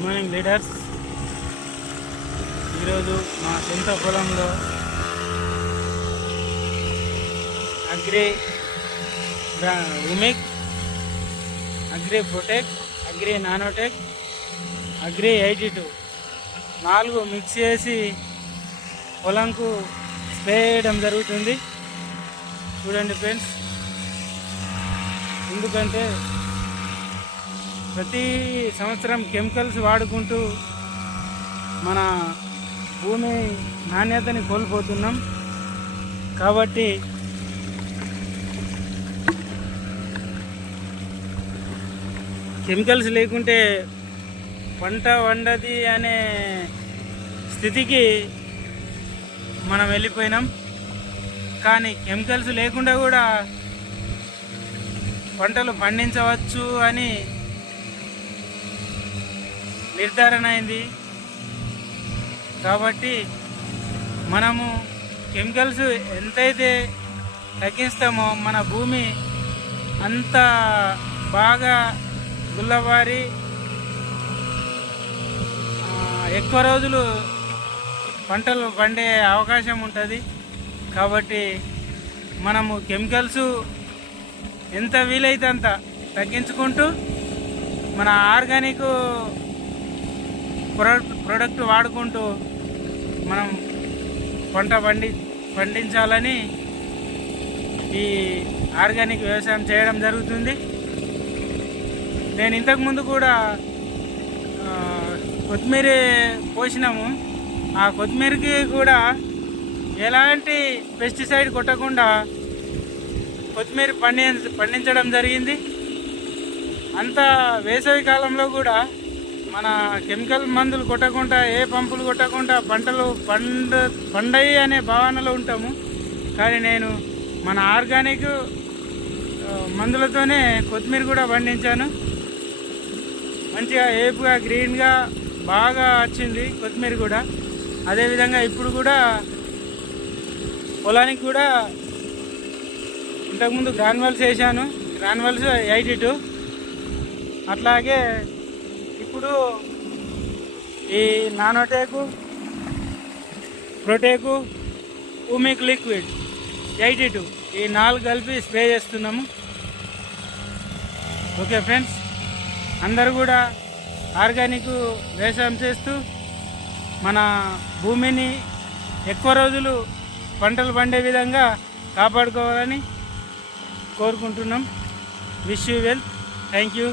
Good morning leaders. ఈరోజు మా సొంత పొలంలో agri humic, agri protect, agri nanotech, agri 82 4 mix చేసి పొలంకు స్ప్రే చేయడం జరుగుతుంది. చూడండి ఫ్రెండ్స్, ఎందుకంటే ప్రతి సంవత్సరం కెమికల్స్ వాడుకుంటూ మన భూమి నాణ్యతని కోల్పోతున్నాం. కాబట్టి కెమికల్స్ లేకుంటే పంట వండది అనే స్థితికి మనం వెళ్ళిపోయినాం. కానీ కెమికల్స్ లేకుండా కూడా పంటలు పండించవచ్చు అని నిర్ధారణ అయింది. కాబట్టి మనము కెమికల్స్ ఎంతైతే తగ్గిస్తామో మన భూమి అంత బాగా గుల్లబారి ఎక్కువ రోజులు పంటలు పండే అవకాశం ఉంటుంది. కాబట్టి మనము కెమికల్స్ ఎంత వీలైతే అంత తగ్గించుకుంటూ మన ఆర్గానిక్ ప్రోడక్ట్ వాడుకుంటూ మనం పంట పండించాలని ఈ ఆర్గానిక్ వ్యవసాయం చేయడం జరుగుతుంది. నేను ఇంతకుముందు కూడా కొత్తిమీర పోసినాము. ఆ కొత్తిమీరకి కూడా ఎలాంటి పెస్టిసైడ్ కొట్టకుండా కొత్తిమీర పండించడం జరిగింది. అంత వేసవి కాలంలో కూడా మన కెమికల్ మందులు కొట్టకుండా, ఏ పంపులు కొట్టకుండా పంటలు పండయి అనే భావనలో ఉంటాము. కానీ నేను మన ఆర్గానిక్ మందులతోనే కొత్తిమీర కూడా పండించాను. మంచిగా ఏపుగా గ్రీన్గా బాగా వచ్చింది కొత్తిమీర కూడా. అదేవిధంగా ఇప్పుడు కూడా పొలానికి కూడా ఇంతకుముందు గ్రాన్యువల్స్ వేసాను, గ్రాన్యువల్స్ 82. అట్లాగే ఇప్పుడు ఈ నానోటేకు, ప్రొటేకు, ఉమిక్ లిక్విడ్ 82 ఈ 4 కలిపి స్ప్రే చేస్తున్నాము. ఓకే ఫ్రెండ్స్, అందరూ కూడా ఆర్గానిక్ వ్యవసాయం చేస్తూ మన భూమిని ఎక్కువ రోజులు పంటలు పండే విధంగా కాపాడుకోవాలని కోరుకుంటున్నాం. Wish you well. Thank you.